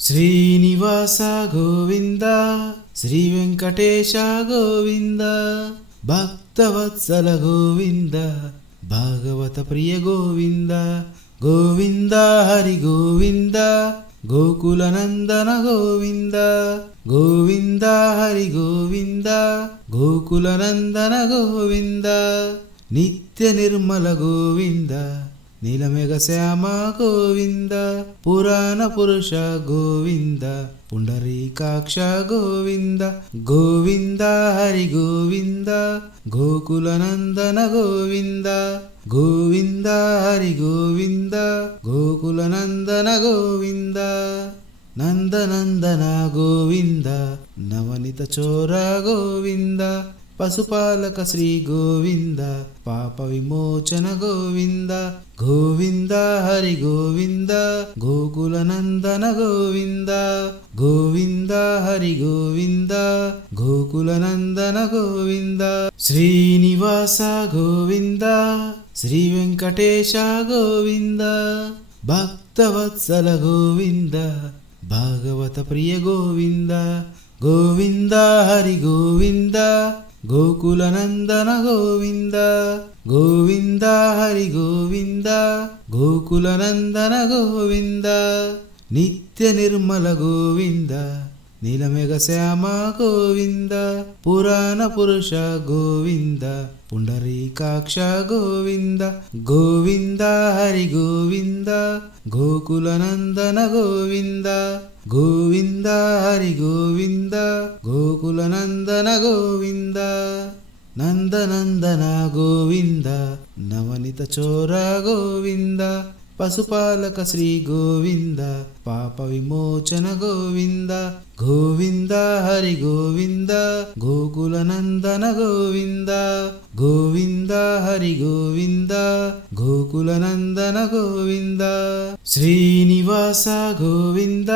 శ్రీనివాస గోవింద శ్రీ వెంకటేశ గోవింద భక్తవత్సల గోవింద భాగవత ప్రియ గోవింద గోవింద హరి గోవింద గోకులనందన గోవింద గోవింద హరి గోవింద గోకులనందన గోవింద నిత్య నిర్మల గోవింద. నీలమేఘ శ్యామ గోవింద పురాణ పురుష గోవింద పుండరీకాక్ష గోవింద గోవింద హరి గోవింద గోకుల నందన గోవింద గోవింద హరి గోవింద గోకుల నందన గోవింద నందనందన గోవింద నవనిత చోర గోవింద పశుపాలక శ్రీ గోవింద పాప విమోచన గోవింద గోవింద హరి గోవింద గోకుల నందన గోవింద గోవింద హరి గోవింద గోకుల నందన గోవింద శ్రీనివాస గోవింద శ్రీ వెంకటేశ గోవింద భక్తవత్సల గోవింద భాగవత ప్రియ గోవింద గోవింద హరి గోవింద గోకుల నందన గోవింద గోవింద హరి గోవింద గోకుల నందన గోవింద నిత్య నిర్మల గోవింద నీలమేఘ శ్యామ గోవింద పురాణ పురుష గోవింద పుండరీకాక్ష గోవింద గోవింద హరి గోవింద గోకుల నందన గోవింద గోవింద హరి గోవింద గోకుల నందన గోవింద నందనందన పశుపాలక శ్రీ గోవింద పాప విమోచన గోవింద గోవింద హరి గోవింద గోకుల నందన గోవింద గోవింద హరి గోవింద గోకుల నందన గోవింద. శ్రీనివాస గోవింద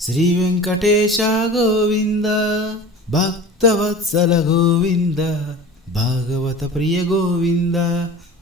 శ్రీ వెంకటేశ గోవింద భక్తవత్సల గోవింద భాగవత ప్రియ గోవింద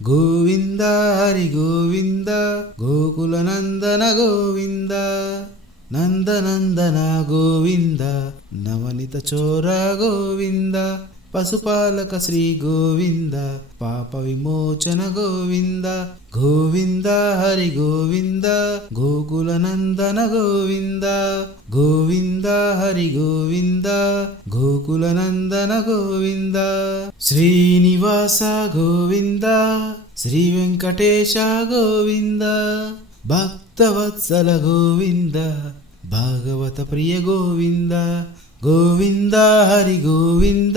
గోవింద హరి గోవింద గోకుల నందన గోవింద నందనందన గోవింద నవనిత చోర గోవింద పశుపాలక శ్రీ గోవింద పాప విమోచన గోవింద గోవింద హరి గోవింద గోకుల నందన గోవింద గోవింద హరి గోవింద గోకుల నందన గోవింద. శ్రీనివాస గోవింద శ్రీ వెంకటేశ గోవింద భక్తవత్సల గోవింద భాగవత ప్రియ గోవింద గోవింద హరి గోవింద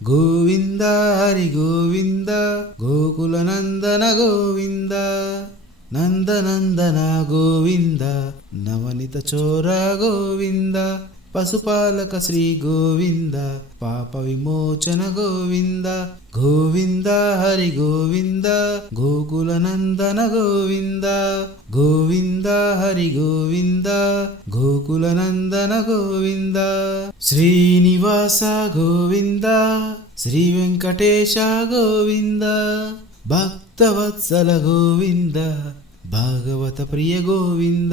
గోవింద హరి గోవింద గోకుల నందన గోవింద నందనందన గోవింద నవనిత చోర గోవింద పశుపాలక శ్రీ గోవింద పాప విమోచన గోవింద గోవింద హరి గోవింద గోకుల నందన గోవింద గోవింద హరి గోవింద గోకుల నందన గోవింద. శ్రీనివాస గోవింద శ్రీ వెంకటేశ గోవింద భక్తవత్సల గోవింద భాగవత ప్రియ గోవింద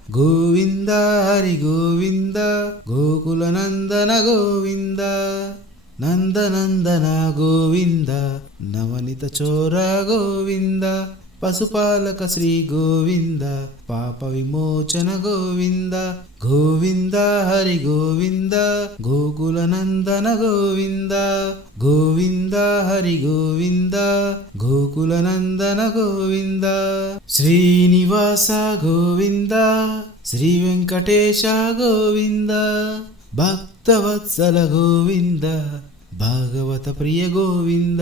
గోవింద హరి గోవింద గోకుల నందన గోవింద నందనందన గోవింద నవనిత చోర గోవింద పశుపాలక శ్రీ గోవింద పాప విమోచన గోవింద గోవింద హరి గోవింద గోకుల నందన గోవింద గోవింద హరి గోవింద గోకుల నందన గోవింద. శ్రీనివాస గోవింద శ్రీ వెంకటేశ గోవింద భక్తవత్సల గోవింద భాగవత ప్రియ గోవింద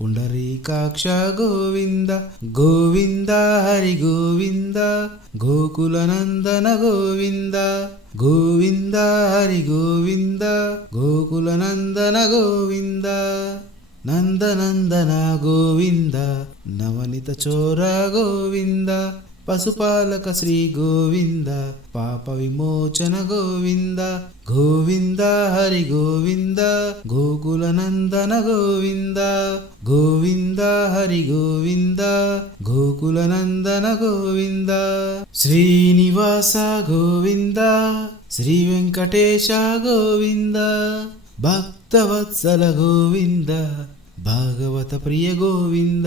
పుండరీకాక్ష గోవింద గోవింద హరి గోవింద గోకుల నందన గోవింద గోవింద హరి గోవింద గోకుల నందన గోవింద నందనందన గోవింద నవనిత చోర గోవింద పశుపాలక శ్రీ గోవింద పాప విమోచన గోవింద గోవింద హరి గోవింద గోకుల నందన గోవింద గోవింద హరి గోవింద గోకుల నందన గోవింద. శ్రీనివాస గోవింద శ్రీ వెంకటేశ గోవింద భక్తవత్సల గోవింద భాగవత ప్రియ గోవింద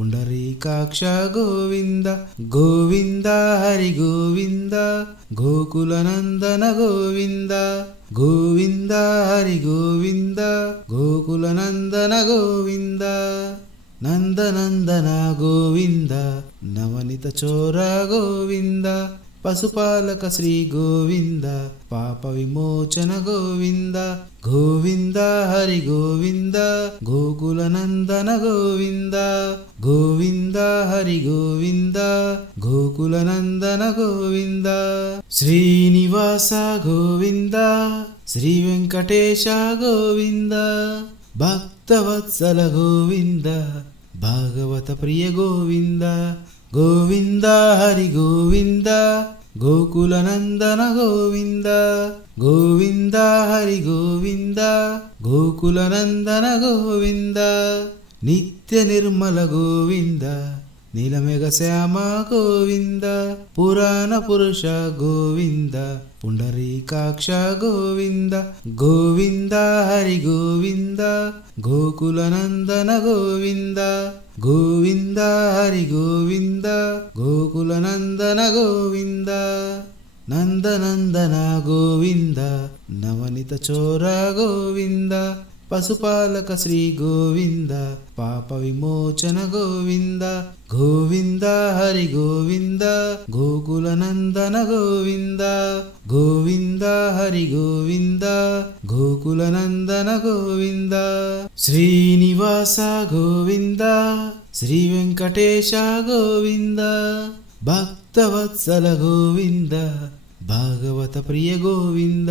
పుండరీకాక్ష గోవింద గోవింద హరి గోవింద గోకుల నందన గోవింద గోవింద హరి గోవింద గోకుల నందన గోవింద నందనందన గోవింద నవనిత చోర గోవింద పశుపాలక శ్రీ గోవింద పాప విమోచన గోవింద గోవింద హరి గోవింద గోకుల నందన గోవింద గోవింద హరి గోవింద గోకుల నందన గోవింద. శ్రీనివాస గోవింద శ్రీ వెంకటేశ గోవింద భక్తవత్సల గోవింద భాగవత ప్రియ గోవింద గోవింద హరి గోవింద గోకుల నందన గోవింద గోవింద హరి గోవింద గోకుల నందన గోవింద నిత్య నిర్మల గోవింద. నీలమేఘ శ్యామ గోవింద పురాణ పురుష గోవింద పుండరీకాక్ష గోవింద గోవింద హరి గోవింద గోకుల నందన గోవింద గోవింద హరి గోవింద గోకుల నందన గోవింద నందనందన గోవింద నవనిత చోర గోవింద పశుపాలక శ్రీ గోవింద పాప విమోచన గోవింద గోవింద హరి గోవింద గోకుల నందన గోవింద గోవింద హరి గోవింద గోకుల నందన గోవింద. శ్రీనివాస గోవింద శ్రీ వెంకటేశ గోవింద భక్తవత్సల గోవింద భాగవత ప్రియ గోవింద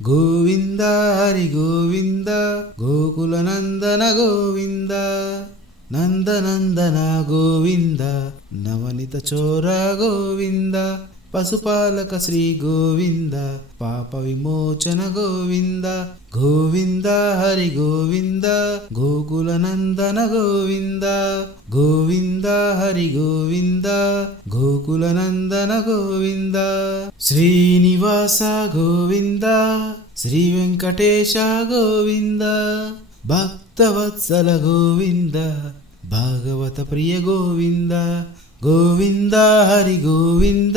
గోవింద హరి గోవింద గోకుల నందన గోవింద నందనందన గోవింద నవనిత చోర గోవింద పశుపాలక శ్రీ గోవింద పాప విమోచన గోవింద గోవింద హరి గోవింద గోకుల నందన గోవింద గోవింద హరి గోవింద గోకుల నందన గోవింద. శ్రీనివాస గోవింద శ్రీ వెంకటేశ గోవింద భక్తవత్సల గోవింద భాగవత ప్రియ గోవింద గోవింద హరి గోవింద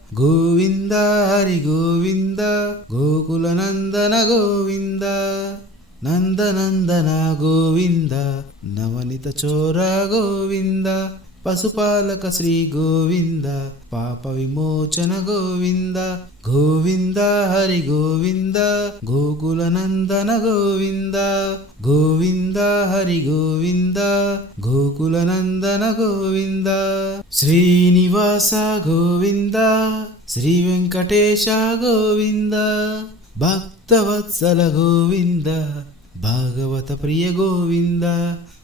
గోవింద హరి గోవింద గోకుల నందన గోవింద నందనందన గోవింద నవనిత చోర గోవింద పశుపాలక శ్రీ గోవింద పాప విమోచన గోవింద గోవింద హరి గోవింద గోకుల నందన గోవింద గోవింద హరి గోవింద గోకుల నందన గోవింద. శ్రీనివాస గోవింద శ్రీ వెంకటేశ గోవింద భక్తవత్సల గోవింద భాగవత ప్రియ గోవింద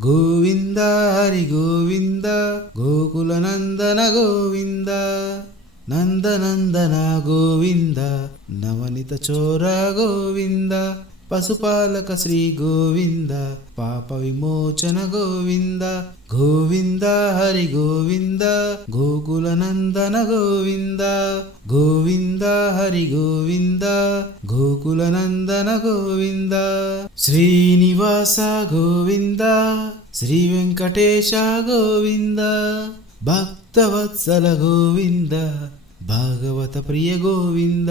గోవింద హరి గోవింద గోకుల నందన గోవింద నందనందన గోవింద నవనిత చోర గోవింద పశుపాలక శ్రీ గోవింద పాప విమోచన గోవింద గోవింద హరి గోవింద గోకుల నందన గోవింద గోవింద హరి గోవింద గోకుల నందన గోవింద. శ్రీనివాస గోవింద శ్రీ వెంకటేశ గోవింద భక్తవత్సల గోవింద భాగవత ప్రియ గోవింద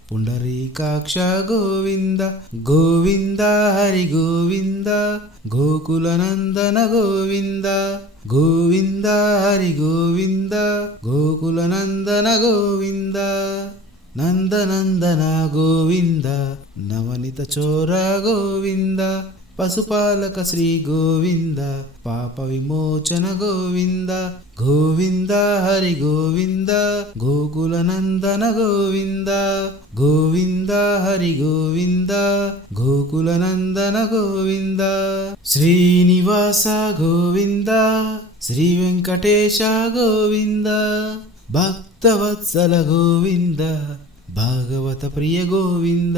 పుండరీకాక్ష గోవింద గోవింద హరి గోవింద గోకుల నందన గోవింద గోవింద హరి గోవింద గోకుల నందన గోవింద నందనందన గోవింద నవనిత చోర గోవింద పశుపాలక శ్రీ గోవింద పాప విమోచన గోవింద గోవింద హరి గోవింద గోకుల నందన గోవింద గోవింద హరి గోవింద గోకుల నందన గోవింద. శ్రీనివాస గోవింద శ్రీ వెంకటేశ గోవింద భక్తవత్సల గోవింద భాగవత ప్రియ గోవింద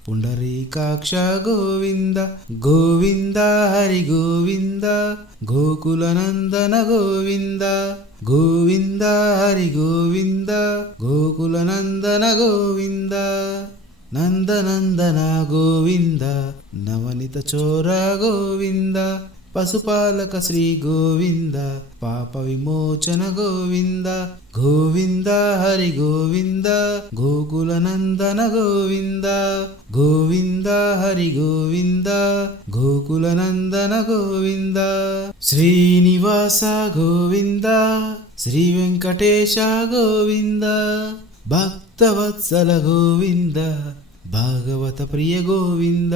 పుండరీకాక్ష గోవింద గోవింద హరి గోవింద గోకుల నందన గోవింద గోవింద హరి గోవింద గోకుల నందన గోవింద నందనందన గోవింద నవనిత చోర గోవింద పశుపాలక శ్రీ గోవింద పాప విమోచన గోవింద గోవింద హరి గోవింద గోకుల నందన గోవింద గోవింద హరి గోవింద గోకుల నందన గోవింద. శ్రీనివాస గోవింద శ్రీ వెంకటేశ గోవింద భక్తవత్సల గోవింద భాగవత ప్రియ గోవింద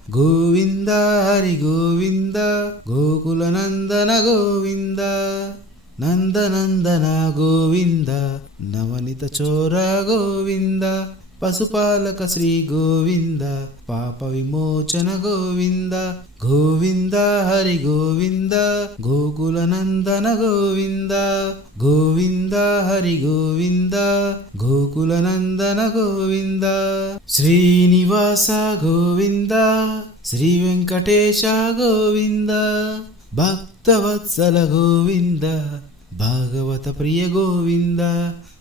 గోవింద హరి గోవింద గోకుల నందన గోవింద నందనందన గోవింద నవనిత చోర గోవింద పశుపాలక శ్రీ గోవింద పాప విమోచన గోవింద గోవింద హరి గోవింద గోకుల నందన గోవింద గోవింద హరి గోవింద గోకుల నందన గోవింద. శ్రీనివాస గోవింద శ్రీ వెంకటేశ గోవింద భక్తవత్సల గోవింద భాగవత ప్రియ గోవింద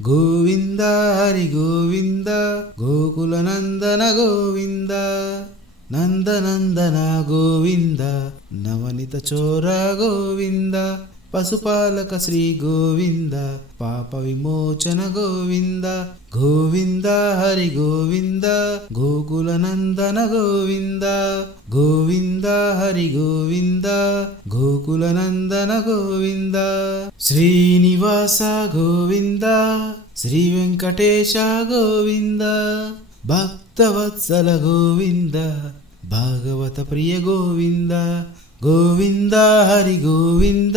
గోవింద హరి గోవింద గోకుల నందన గోవింద నందనందన గోవింద నవనిత చోర గోవింద పశుపాలక శ్రీ గోవింద పాప విమోచన గోవింద గోవింద హరి గోవింద గోకుల నందన గోవింద గోవింద హరి గోవింద గోకుల నందన గోవింద. శ్రీనివాస గోవింద శ్రీ వెంకటేశ గోవింద భక్తవత్సల గోవింద భాగవత ప్రియ గోవింద గోవింద హరి గోవింద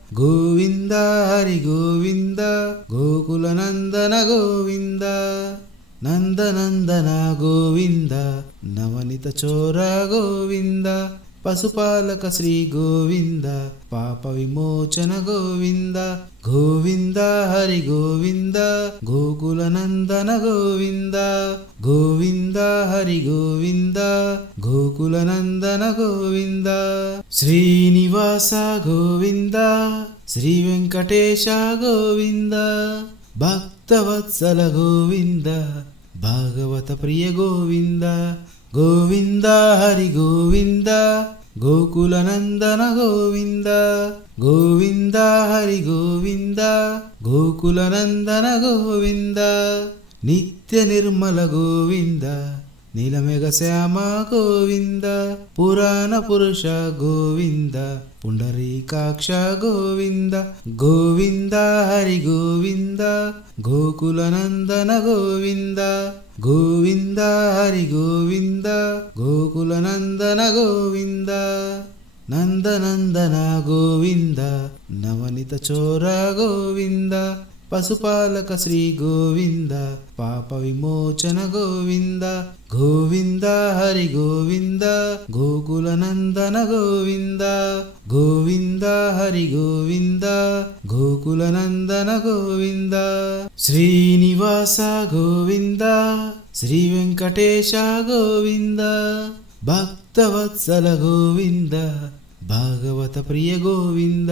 గోవింద హరి గోవింద గోకుల నందన గోవింద నందనందన గోవింద నవనిత చోర గోవింద పశుపాలక శ్రీ గోవింద పాప విమోచన గోవింద గోవింద హరి గోవింద గోకుల నందన గోవింద గోవింద హరి గోవింద గోకుల నందన గోవింద. శ్రీనివాస గోవింద శ్రీ వెంకటేశ గోవింద భక్తవత్సల గోవింద భాగవత ప్రియ గోవింద గోవింద హరి గోవింద గోకులనందన గోవింద గోవింద హరి గోవింద గోకులనందన గోవింద నిత్య నిర్మల గోవింద. నీలమేఘ శ్యామ గోవింద పురాణ పురుష గోవింద పుండరీకాక్ష గోవింద గోవింద హరి గోవింద గోకుల నందన గోవింద గోవింద హరి గోవింద గోకుల నందన గోవింద నందనందన గోవింద నవనిత చోర గోవింద పశుపాలక శ్రీ గోవింద పాప విమోచన గోవింద గోవింద హరి గోవింద గోకుల నందన గోవింద గోవింద హరి గోవింద గోకుల నందన గోవింద. శ్రీనివాస గోవింద శ్రీ వెంకటేశ గోవింద భక్తవత్సల గోవింద భాగవత ప్రియ గోవింద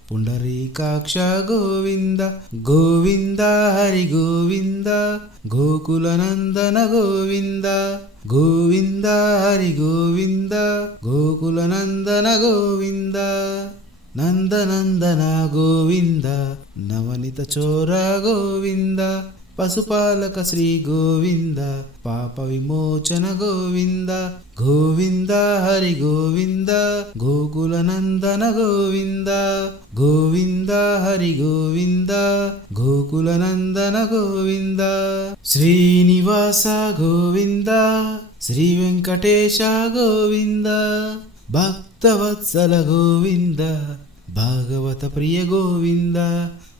పుండరీకాక్ష గోవింద గోవింద హరి గోవింద గోకులనందన గోవింద గోవింద హరి గోవింద గోకులనందన గోవింద నందనందన గోవింద నవనిత చోర గోవింద పశుపాలక శ్రీ గోవింద పాప విమోచన గోవింద గోవింద హరి గోవింద గోకుల నందన గోవింద గోవింద హరి గోవింద గోకుల నందన గోవింద. శ్రీనివాస గోవింద శ్రీ వెంకటేశ గోవింద భక్తవత్సల గోవింద భాగవత ప్రియ గోవింద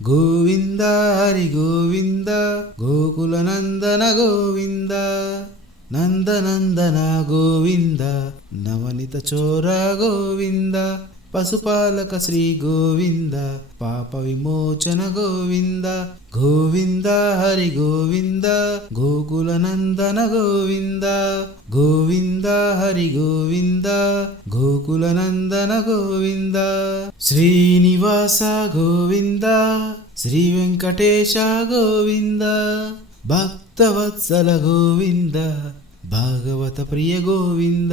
గోవింద హరి గోవింద గోకుల నందన గోవింద నందనందన గోవింద నవనిత చోర గోవింద పశుపాలక శ్రీ గోవింద పాప విమోచన గోవింద గోవింద హరి గోవింద గోకుల నందన గోవింద గోవింద హరి గోవింద గోకుల నందన గోవింద. శ్రీనివాస గోవింద శ్రీ వెంకటేశ గోవింద భక్తవత్సల గోవింద భాగవత ప్రియ గోవింద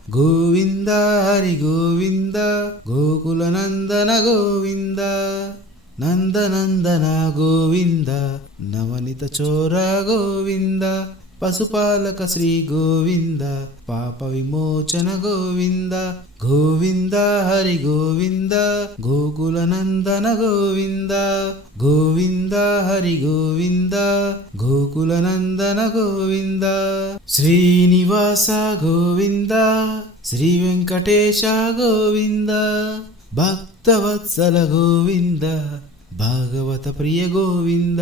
గోవింద హరి గోవింద గోకుల నందన గోవింద నందనందన గోవింద నవనిత చోర గోవింద పశుపాలక శ్రీ గోవింద పాప విమోచన గోవింద గోవింద హరి గోవింద గోకుల నందన గోవింద గోవింద హరి గోవింద గోకుల నందన గోవింద. శ్రీనివాస గోవింద శ్రీ వెంకటేశ గోవింద భక్తవత్సల గోవింద భాగవత ప్రియ గోవింద